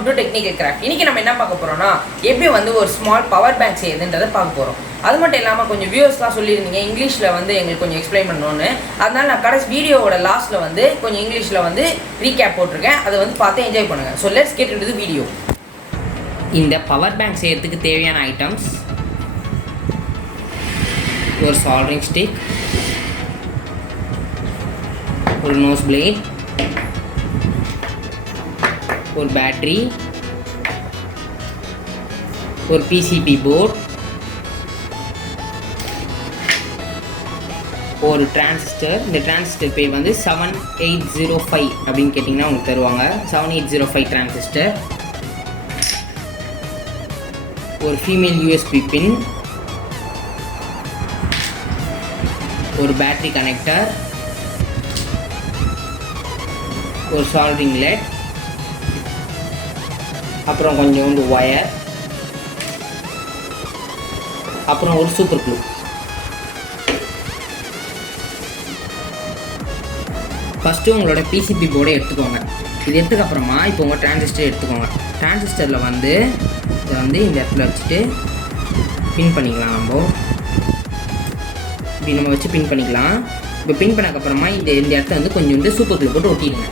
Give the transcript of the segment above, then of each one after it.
Welcome to technical craft. இன்னைக்கு நம்ம என்ன பார்க்க போறோம்னா எப்படி வந்து ஒரு ஸ்மால் பவர் பேங்க் செய்யுதுன்றதை பார்க்க போறோம். அது மட்டும் இல்லாமல் கொஞ்சம் வியூவர்ஸ்லாம் சொல்லியிருந்தீங்க இங்கிலீஷில் வந்து எங்களுக்கு கொஞ்சம் எக்ஸ்பிளைன் பண்ணணும்னு. அதனால நான் கடைசி வீடியோவோட லாஸ்ட்டில் வந்து கொஞ்சம் இங்கிலீஷில் வந்து ரீகேப் போட்டிருக்கேன். அதை வந்து பார்த்து என்ஜாய் பண்ணுங்கள். So let's get into the video. இந்த பவர் பேங்க் செய்யறதுக்கு தேவையான ஐட்டம்ஸ்: ஒரு சால்டரிங் ஸ்டிக், ஒரு நோஸ் பிளேட், ஒரு பேட்டரி, ஒரு பிசிபி போர்ட், ஒரு டிரான்சிஸ்டர். இந்த டிரான்சிஸ்டர் பேர் வந்து 7805 அப்படின்னு கேட்டிங்கன்னா உங்களுக்கு தருவாங்க. 7805 டிரான்சிஸ்டர், ஒரு ஃபீமேல் யூஎஸ்பி பின், ஒரு பேட்டரி கனெக்டர், ஒரு சால்டரிங் லெட், அப்புறம் கொஞ்சோண்டு ஒயர், அப்புறம் ஒரு சூப்பர் க்ளூ. ஃபஸ்ட்டு உங்களோட பிசிபி போர்டை எடுத்துக்கோங்க. இது எடுத்துக்கப்புறமா இப்போ உங்கள் டிரான்சிஸ்டர் எடுத்துக்கோங்க. டிரான்சிஸ்டரில் வந்து இதை வந்து இந்த இடத்துல வச்சுட்டு பின் பண்ணிக்கலாம். இப்படி நம்ம வச்சு பின் பண்ணிக்கலாம். இப்போ பின் பண்ணக்கப்புறமா இந்த இடத்துல வந்து கொஞ்சோண்டு சூப்பர் க்ளூ போட்டு ஒட்டிடுங்க.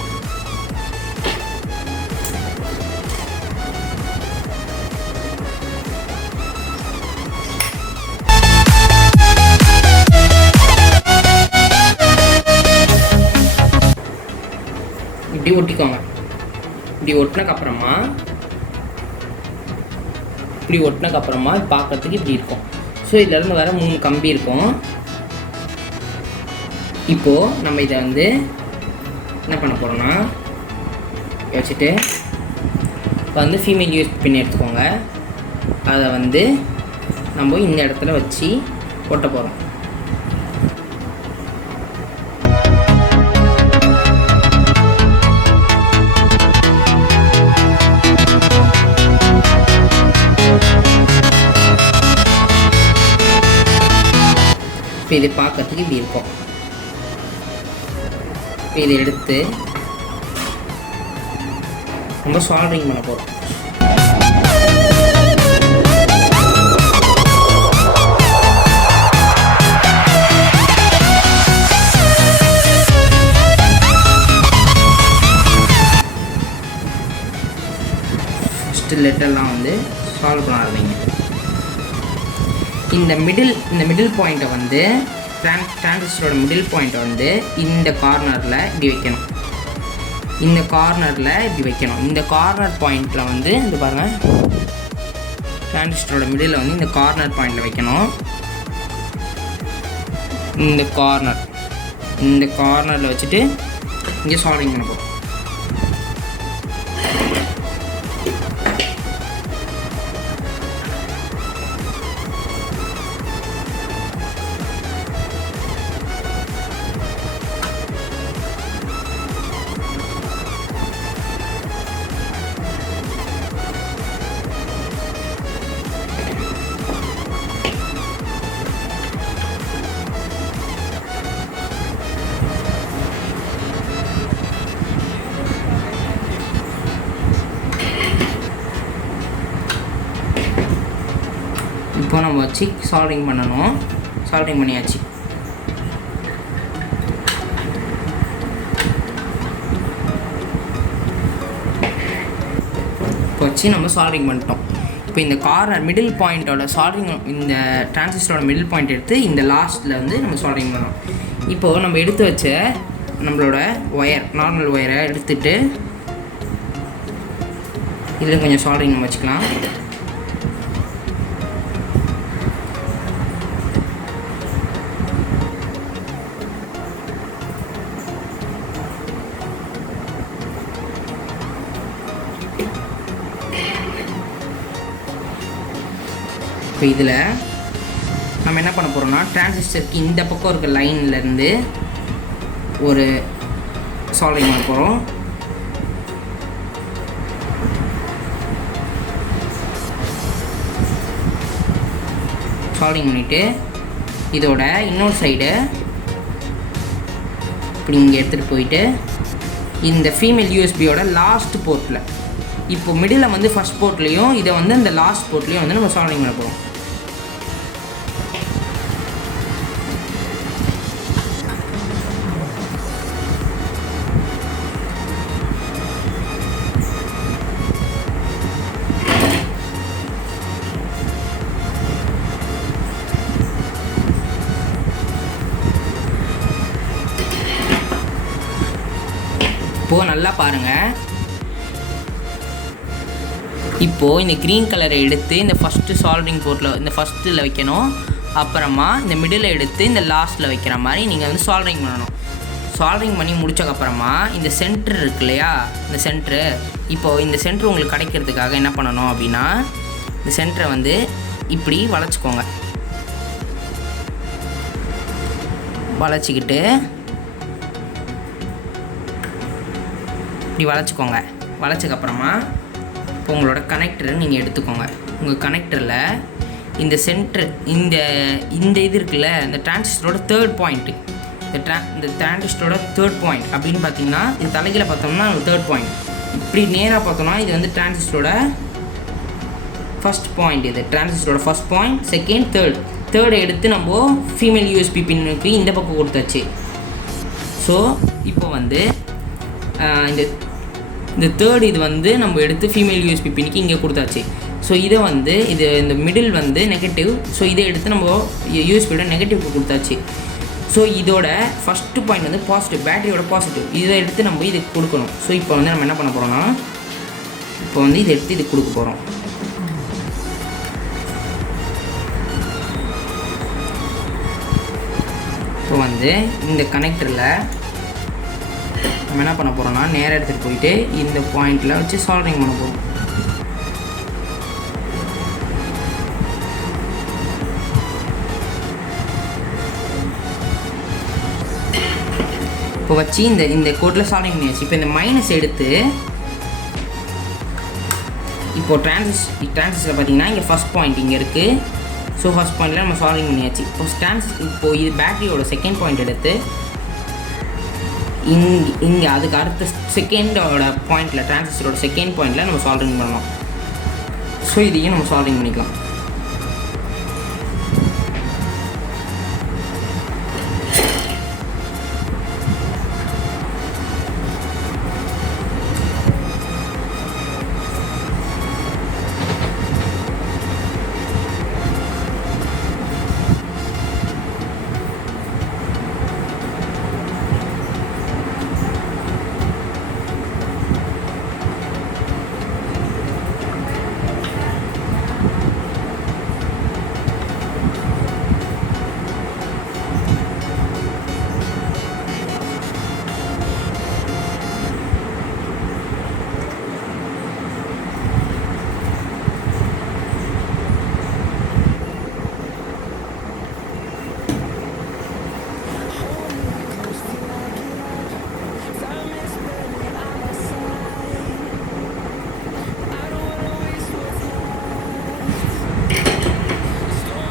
இப்படி ஒட்டிக்கோங்க. இப்படி ஒட்டினக்கப்புறமா பார்க்கறதுக்கு இப்படி இருக்கும். ஸோ இதிலேருந்து வர 3 கம்பி இருக்கும். இப்போது நம்ம இதை வந்து என்ன பண்ண போகிறோம்னா வச்சுட்டு இப்போ வந்து ஃபீமேல் யூஎஸ்பி பின் எடுத்துக்கோங்க. அதை வந்து நம்ம இந்த இடத்துல வச்சு ஒட்ட போகிறோம். இப்போ இது பார்க்கறதுக்கு இப்படி இருக்கும். இப்போ இதை எடுத்து நம்ம சால்டரிங் பண்ண போகிறோம். ஃபஸ்ட்டு லெட்டர்லாம் வந்து சால்வ் பண்ண ஆரம்பிங்க. இந்த மிடில் பாயிண்ட்டை வந்து டிரான்சிஸ்டரோட மிடில் பாயிண்ட்டை வந்து இந்த கார்னரில் இப்படி வைக்கணும். இந்த கார்னர் பாயிண்ட்டில் வந்து இந்த பாருங்கள், டிரான்சிஸ்டரோட மிடில் வந்து இந்த கார்னர் பாயிண்டில் வைக்கணும். இந்த கார்னரில் வச்சுட்டு இங்கே சால்டரிங் பண்ண போகிறோம். இப்போ நம்ம வச்சு சால்டரிங் பண்ணணும். சால்டரிங் பண்ணியாச்சு. இப்போ வச்சு நம்ம சால்டரிங் பண்ணிட்டோம். இப்போ இந்த கார்னர் மிடில் பாயிண்ட்டோட சால்டரிங், இந்த டிரான்சிஸ்டரோட மிடில் பாயிண்ட் எடுத்து இந்த லாஸ்ட்டில் வந்து நம்ம சால்டரிங் பண்ணோம். இப்போது நம்ம எடுத்து வச்ச நம்மளோட ஒயர், நார்மல் ஒயரை எடுத்துட்டு இதில் கொஞ்சம் சால்டரிங் நம்ம வச்சுக்கலாம். இப்போ இதில் நம்ம என்ன பண்ண போகிறோம்னா டிரான்சிஸ்டருக்கு இந்த பக்கம் இருக்க லைன்லேருந்து ஒரு சால்டரிங் பண்ண போகிறோம். சால்டரிங் பண்ணிவிட்டு இதோட இன்னொரு சைடு இப்படி இங்கே எடுத்துகிட்டு போயிட்டு இந்த ஃபீமேல் யூஎஸ்பியோட லாஸ்ட் போர்ட்டில் இப்போ மிடில் வந்து ஃபர்ஸ்ட் போர்ட்லேயும் இதை வந்து இந்த லாஸ்ட் போர்ட்லேயும் வந்து நம்ம சால்விங் பண்ண போகிறோம். இப்போ நல்லா பாருங்கள். இப்போது இந்த க்ரீன் கலரை எடுத்து இந்த ஃபஸ்ட்டு சால்விங் போர்ட்டில் இந்த ஃபஸ்ட்டில் வைக்கணும். அப்புறமா இந்த மிடில் எடுத்து இந்த லாஸ்ட்டில் வைக்கிற மாதிரி நீங்கள் வந்து சால்விங் பண்ணணும். சால்விங் பண்ணி முடிச்சக்கப்புறமா இந்த சென்டர் இருக்கு இல்லையா, இந்த சென்ட்ரு, இப்போது இந்த சென்ட்ரு உங்களுக்கு கிடைக்கிறதுக்காக என்ன பண்ணணும் அப்படின்னா, இந்த சென்டரை வந்து இப்படி வளைச்சிக்கோங்க. வளைச்சிக்கிட்டு இப்படி வளைச்சிக்கோங்க. வளைச்சக்கப்புறமா இப்போ உங்களோட கனெக்டரை நீங்கள் எடுத்துக்கோங்க. உங்கள் கனெக்டரில் இந்த சென்ட்ரு இந்த இது இருக்குல்ல, இந்த டிரான்சிஸ்டரோட தேர்ட் பாயிண்ட்டு, இந்த டிரான்சிஸ்டரோட தேர்ட் பாயிண்ட் அப்படின்னு பார்த்தீங்கன்னா, இது தலைகீழ பார்த்தோம்னா தேர்ட் பாயிண்ட், இப்படி நேராக பார்த்தோம்னா இது வந்து டிரான்சிஸ்டரோட ஃபஸ்ட் பாயிண்ட். இது டிரான்சிஸ்டரோட ஃபஸ்ட் பாயிண்ட், செகண்ட், தேர்டை எடுத்து நம்ம ஃபீமேல் யூஎஸ்பி பின்னுக்கு இந்த பக்கம் கொடுத்தாச்சு. ஸோ இப்போ வந்து இந்த தேர்ட் இது வந்து நம்ம எடுத்து ஃபீமேல் யூஎஸ்பி பின்னுக்கு இங்கே கொடுத்தாச்சு. ஸோ இதை வந்து இந்த மிடில் வந்து நெகட்டிவ். ஸோ இதை எடுத்து நம்ம யூஎஸ்பியோட நெகட்டிவ்க்கு கொடுத்தாச்சு. ஸோ இதோட ஃபஸ்ட்டு பாயிண்ட் வந்து பாசிட்டிவ், பேட்டரியோட பாசிட்டிவ். இதை எடுத்து நம்ம இதுக்கு கொடுக்கணும். ஸோ இப்போ வந்து நம்ம என்ன பண்ண போகிறோம்னா, இப்போ வந்து இதை எடுத்து இதுக்கு கொடுக்க போகிறோம். இப்போ வந்து இந்த கனெக்டரில் நம்ம என்ன பண்ண போகிறோம்னா, நேராக எடுத்துகிட்டு போயிட்டு இந்த பாயிண்டில் வச்சு சால்விங் பண்ண போகிறோம். இப்போ வச்சு இந்த கோட்டில் சால்விங் பண்ணியாச்சு. இப்போ இந்த மைனஸ் எடுத்து இப்போது டிரான்சிஸ்டரில் பார்த்தீங்கன்னா இங்கே ஃபஸ்ட் பாயிண்ட் இங்கே இருக்குது. ஸோ ஃபஸ்ட் பாயிண்டில் நம்ம சால்விங் பண்ணியாச்சு. இப்போ இது பேட்டரியோட செகண்ட் பாயிண்ட் எடுத்து இங்கே அதுக்கு அடுத்த செகண்டோட பாயிண்டில், டிரான்சிஸ்டரோட செகண்ட் பாயிண்டில் நம்ம சால்விங் பண்ணலாம். ஸோ இதையும் நம்ம சால்விங் பண்ணிக்கலாம்.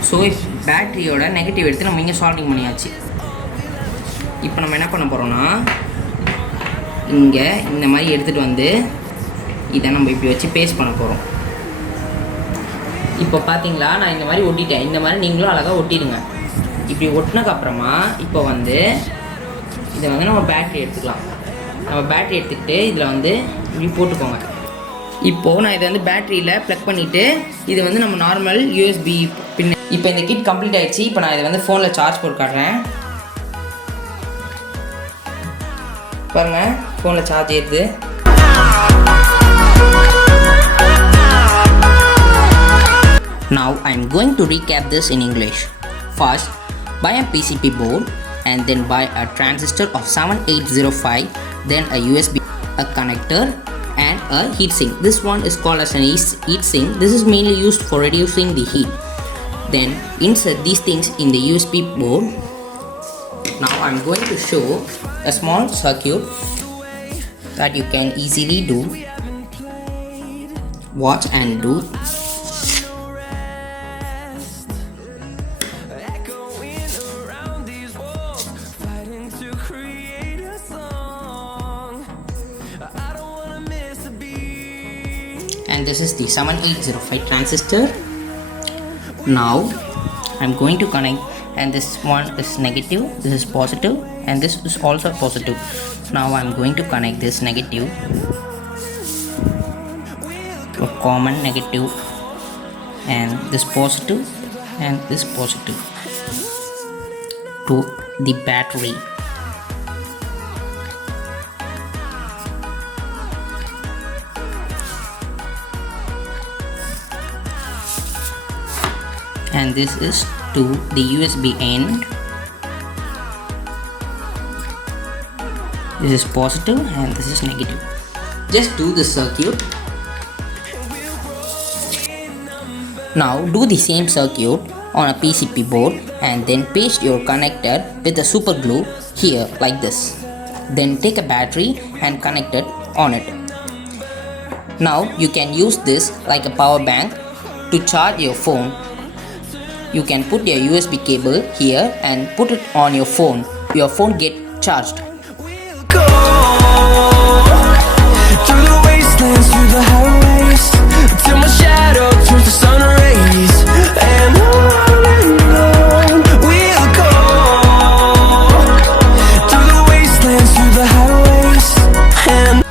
ஸோ பேட்டரியோட நெகட்டிவ் எடுத்து நம்ம இங்கே சால்விங் பண்ணியாச்சு. இப்போ நம்ம என்ன பண்ண போகிறோம்னா, இங்கே இந்த மாதிரி எடுத்துகிட்டு வந்து இதை நம்ம இப்படி வச்சு பேஸ்ட் பண்ண போகிறோம். இப்போ பார்த்தீங்களா, நான் இந்த மாதிரி ஒட்டிட்டேன். இந்த மாதிரி நீங்களும் அழகாக ஒட்டிடுங்க. இப்படி ஒட்டினதுக்கப்புறமா இப்போ வந்து இதை வந்து நம்ம பேட்டரி எடுத்துக்கலாம். நம்ம பேட்டரி எடுத்துக்கிட்டு இதில் வந்து இப்படி போட்டுக்கோங்க. இப்போது நான் இதை வந்து பேட்டரியில் ப்ளக் பண்ணிவிட்டு இது வந்து நம்ம நார்மல் யூஎஸ்பி பின். இப்போ இந்த கிட் கம்ப்ளீட் ஆகிடுச்சு. இப்போ நான் இதை வந்து ஃபோனில் சார்ஜ் போட்டு காட்டுறேன். பாருங்கள், ஃபோனில் சார்ஜ் ஏறுது. Now I am going to recap this in English. First, buy a PCB board and then buy a transistor of 7805, then a USB, a connector and a heatsink. This one is called as an heatsink. This is mainly used for reducing the heat. Then insert these things in the USB board. Now I am going to show a small circuit that you can easily do. Watch and do. and this is the 7805 transistor. Now I'm going to connect, and this one is negative, this is positive, and this is also positive. Now I'm going to connect this negative, a common negative, and this positive and this positive to the battery. And this is to the USB end. This is positive and this is negative. Just do the circuit. Now do the same circuit on a PCB board and then paste your connector with a super glue here like this. Then take a battery and connect it on it. Now you can use this like a power bank to charge your phone. You can put your USB cable here and put it on your phone. Your phone get charged. Go through the wastelands, through the highways, till my